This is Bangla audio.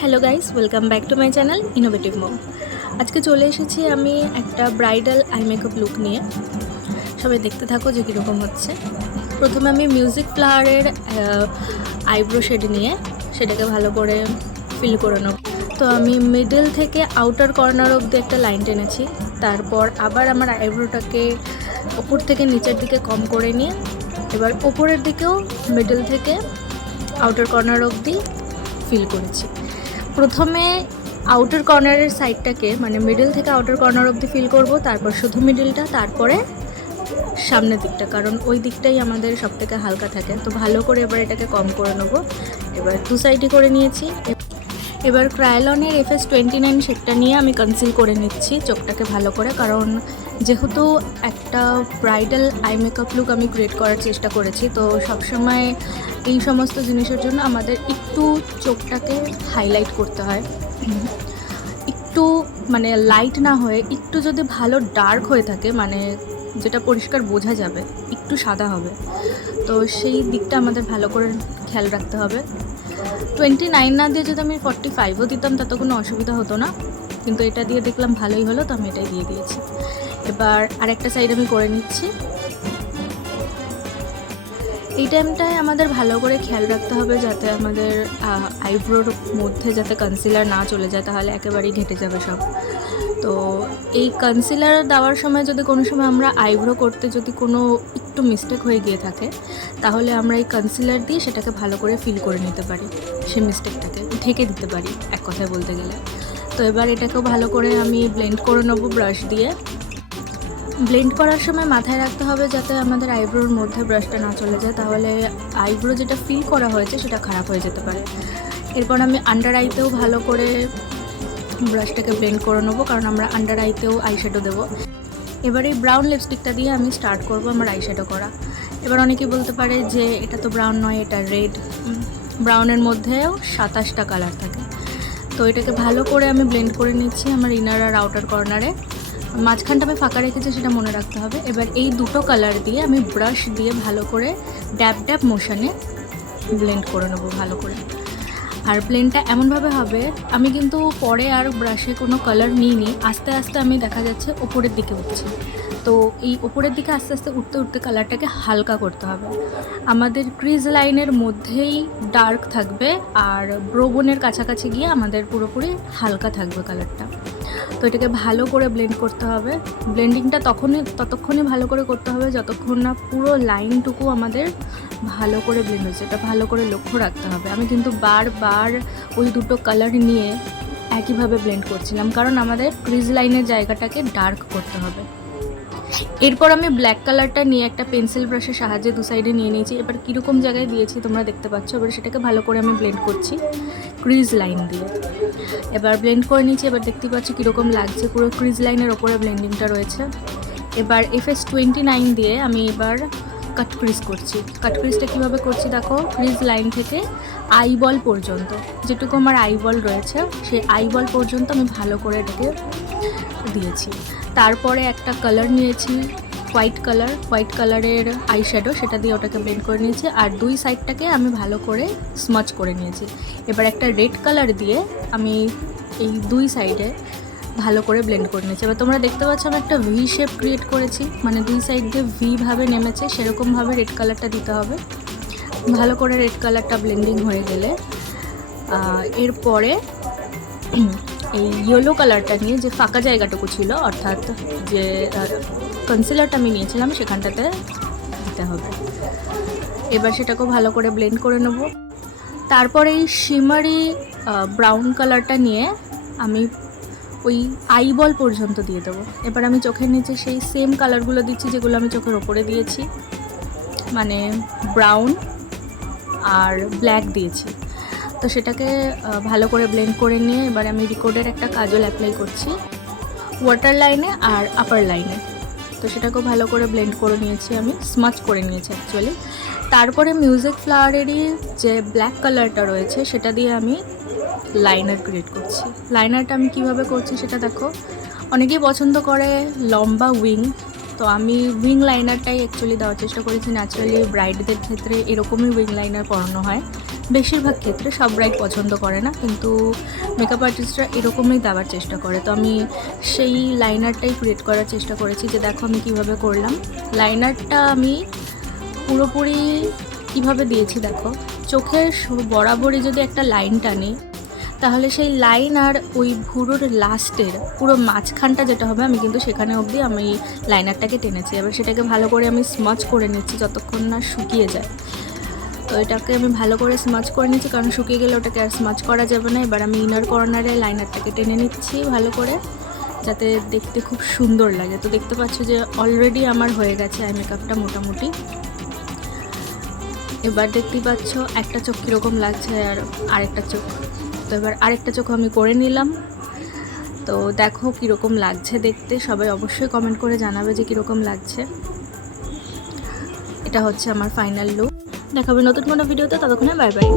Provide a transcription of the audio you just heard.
Hello guys, welcome back to my channel Innovative Mom. আজকে চলে এসেছি আমি একটা ব্রাইডাল আই মেকআপ লুক নিয়ে। সবাই দেখতে থাকো যে কীরকম হচ্ছে। প্রথমে আমি মিউজিক ফ্লাওয়ারের আইব্রো শেড নিয়ে সেটাকে ভালো করে ফিল করে নেব। তো আমি মিডল থেকে আউটার কর্নার অবধি একটা লাইন টেনেছি, তারপর আবার আমার আইব্রোটাকে ওপর থেকে নিচের দিকে কম করে নিয়ে এবার ওপরের দিকেও মিডল থেকে আউটার কর্নার অবধি ফিল করেছি। প্রথমে আউটার কর্নারের সাইডটাকে মানে মিডল থেকে আউটার কর্নার অবধি ফিল করব, তারপর শুধু মিডলটা, তারপরে সামনের দিকটা, কারণ ওই দিকটাই আমাদের সব থেকে হালকা থাকে। তো ভালো করে এবার এটাকে কম করে নেব। এবার দু সাইডই করে নিয়েছি। এবার ক্রায়োলনের FS29 শেডটা নিয়ে আমি কনসিল করে নিচ্ছি চোখটাকে ভালো করে, কারণ যেহেতু একটা ব্রাইডাল আই মেকআপ লুক আমি ক্রিয়েট করার চেষ্টা করেছি, তো সবসময় এই সমস্ত জিনিসের জন্য আমাদের একটু চোখটাকে হাইলাইট করতে হয়। একটু মানে লাইট না হয়ে একটু যদি ভালো ডার্ক হয়ে থাকে, মানে যেটা পরিষ্কার বোঝা যাবে, একটু সাদা হবে, তো সেই দিকটা আমাদের ভালো করে খেয়াল রাখতে হবে। 29 না দিয়ে যদি আমি 45ও দিতাম তাতে কোনো অসুবিধা হতো না, কিন্তু এটা দিয়ে দেখলাম ভালোই হলো, তো আমি এটাই দিয়ে দিয়েছি। এবার আরেকটা সাইড আমি করে নিচ্ছি। এই টাইমটায় আমাদের ভালো করে খেয়াল রাখতে হবে যাতে আমাদের আইব্রোর মধ্যে যাতে কনসিলার না চলে যায়, তাহলে একেবারেই ঘেটে যাবে সব। তো এই কনসিলার দেওয়ার সময় যদি কোনো সময় আমরা আইব্রো করতে যদি কোনো একটু মিস্টেক হয়ে গিয়ে থাকে, তাহলে আমরা এই কনসিলার দিয়ে সেটাকে ভালো করে ফিল করে নিতে পারি, সেই মিস্টেকটাকে ঢেকে দিতে পারি এক কথায় বলতে গেলে। তো এবার এটাকেও ভালো করে আমি ব্লেন্ড করে নেবো ব্রাশ দিয়ে। ব্লেন্ড করার সময় মাথায় রাখতে হবে যাতে আমাদের আইব্রোর মধ্যে ব্রাশটা না চলে যায়, তাহলে আইব্রো যেটা ফিল করা হয়েছে সেটা খারাপ হয়ে যেতে পারে। এরপর আমি আন্ডার আইতেও ভালো করে ব্রাশটাকে ব্লেন্ড করে নেবো, কারণ আমরা আন্ডার আইতেও আইশ্যাডো দেবো। এবার এই ব্রাউন লিপস্টিকটা দিয়ে আমি স্টার্ট করব আমার আইশ্যাডো করা। এবার অনেকেই বলতে পারে যে এটা তো ব্রাউন নয়, এটা রেড। ব্রাউনের মধ্যেও 27টা কালার থাকে। তো এটাকে ভালো করে আমি ব্লেন্ড করে নিচ্ছি আমার ইনার আর আউটার কর্নারে। মাঝখানটা আমি ফাঁকা রেখেছি, সেটা মনে রাখতে হবে। এবার এই দুটো কালার দিয়ে আমি ব্রাশ দিয়ে ভালো করে ড্যাব ড্যাব মোশনে ব্লেন্ড করে নেবো ভালো করে। আর ব্লেন্ডটা এমনভাবে হবে, আমি কিন্তু পরে আর ব্রাশে কোনো কালার নিইনি, আস্তে আস্তে আমি দেখা যাচ্ছে ওপরের দিকে উঠছি। তো এই ওপরের দিকে আস্তে আস্তে উঠতে উঠতে কালারটাকে হালকা করতে হবে। আমাদের ক্রিজ লাইনের মধ্যেই ডার্ক থাকবে, আর ব্রোবোনের কাছাকাছি গিয়ে আমাদের পুরোপুরি হালকা থাকবে কালারটা। তো এটাকে ভালো করে ব্লেন্ড করতে হবে। ব্লেন্ডিংটা ততক্ষণই ভালো করে করতে হবে যতক্ষণ না পুরো লাইনটুকু আমাদের ভালো করে ব্লেন্ড হচ্ছে। এটা ভালো করে লক্ষ্য রাখতে হবে। আমি কিন্তু বারবার ওই দুটো কালার নিয়ে একইভাবে ব্লেন্ড করছিলাম, কারণ আমাদের ক্রিজ লাইনের জায়গাটাকে ডার্ক করতে হবে। এরপর আমি ব্ল্যাক কালারটা নিয়ে একটা পেন্সিল ব্রাশের সাহায্যে দু সাইডে নিয়ে নিয়েছি। এবার কীরকম জায়গায় দিয়েছি তোমরা দেখতে পাচ্ছ। এবার সেটাকে ভালো করে আমি ব্লেন্ড করছি ক্রিজ লাইন দিয়ে। এবার ব্লেন্ড করে নিয়েছি, এবার দেখতে পাচ্ছি কীরকম লাগছে, পুরো ক্রিজ লাইনের ওপরে ব্লেন্ডিংটা রয়েছে। এবার FS29 দিয়ে আমি এবার কাট ক্রিজ করছি। কাট ক্রিজটা কীভাবে করছি দেখো, ক্রিজ লাইন থেকে আইবল পর্যন্ত, যেটুকু আমার আইবল রয়েছে সেই আইবল পর্যন্ত আমি ভালো করে এটাকে দিয়েছি। তারপরে একটা কালার নিয়েছি হোয়াইট কালারের আইশ্যাডো, সেটা দিয়ে ওটাকে ব্লেন্ড করে নিয়েছি। আর দুই সাইডটাকে আমি ভালো করে স্মাচ করে নিয়েছি। এবার একটা রেড কালার দিয়ে আমি এই দুই সাইডে ভালো করে ব্লেন্ড করে নিয়েছি। এবার তোমরা দেখতে পাচ্ছ আমি একটা ভি শেপ ক্রিয়েট করেছি, মানে দুই সাইড দিয়ে ভি ভাবে নেমেছে, সেরকমভাবে রেড কালারটা দিতে হবে। ভালো করে রেড কালারটা ব্লেন্ডিং হয়ে গেলে এরপরে এই ইয়েলো কালারটা নিয়ে যে ফাঁকা জায়গাটুকু ছিল, অর্থাৎ যে কনসিলারটা আমি নিয়েছিলাম সেখানটাতে দিতে হবে। এবার সেটাকেও ভালো করে ব্লেন্ড করে নেব। তারপরে এই শিমারি ব্রাউন কালারটা নিয়ে আমি ওই আইবল পর্যন্ত দিয়ে দেবো। এবার আমি চোখের নিচে সেই সেম কালারগুলো দিচ্ছি যেগুলো আমি চোখের ওপরে দিয়েছি, মানে ব্রাউন আর ব্ল্যাক দিয়েছি। তো সেটাকে ভালো করে ব্লেন্ড করে নিয়ে এবার আমি রিকোডের একটা কাজল অ্যাপ্লাই করছি ওয়াটার লাইনে আর আপার লাইনে। তো সেটাকেও ভালো করে ব্লেন্ড করে নিয়েছি, আমি স্মাচ করে নিয়েছি অ্যাকচুয়ালি। তারপরে মিউজিক ফ্লাওয়ারেরই যে ব্ল্যাক কালারটা রয়েছে সেটা দিয়ে আমি লাইনার ক্রিয়েট করছি। লাইনারটা আমি কিভাবে করছি সেটা দেখো। অনেকেই পছন্দ করে লম্বা উইং, তো আমি উইং লাইনারটাই অ্যাকচুয়ালি দেওয়ার চেষ্টা করেছি। ন্যাচারালি ব্রাইডদের ক্ষেত্রে এরকমই উইং লাইনার পরানো হয়, বেশিরভাগ ক্ষেত্রে সব ব্রাইড পছন্দ করে না, কিন্তু মেকআপ আর্টিস্টরা এরকমই দেওয়ার চেষ্টা করে। তো আমি সেই লাইনারটাই ক্রিয়েট করার চেষ্টা করেছি, যে দেখো আমি কিভাবে করলাম। লাইনারটা আমি পুরোপুরি কিভাবে দিয়েছি দেখো, চোখের বরাবরই যদি একটা লাইন টানি, তাহলে সেই লাইন আর ওই ভুরুর লাস্টের পুরো মাঝখানটা যেটা হবে, আমি কিন্তু সেখানে অবধি আমি লাইনারটাকে টেনেছি। এবার সেটাকে ভালো করে আমি স্মাচ করে নিচ্ছি যতক্ষণ না শুকিয়ে যায়। তো এটাকে আমি ভালো করে স্মাচ করে নিচ্ছি, কারণ শুকিয়ে গেলে ওটাকে আর স্মাচ করা যাবে না। এবার আমি ইনার কর্নারে লাইনারটাকে টেনে নিচ্ছি ভালো করে, যাতে দেখতে খুব সুন্দর লাগে। তো দেখতে পাচ্ছ যে অলরেডি আমার হয়ে গেছে আই মেকআপটা মোটামুটি। এবার দেখতেই পাচ্ছ একটা চোখ কীরকম লাগছে আর আরেকটা চোখ। তো এবার আরেকটা চোখ আমি করে নিলাম। তো দেখো কীরকম লাগছে দেখতে, সবাই অবশ্যই কমেন্ট করে জানাবে যে কীরকম লাগছে। এটা হচ্ছে আমার ফাইনাল লুক। দেখাবে নতুন কোনো ভিডিওতে, ততক্ষণে বাই বাই।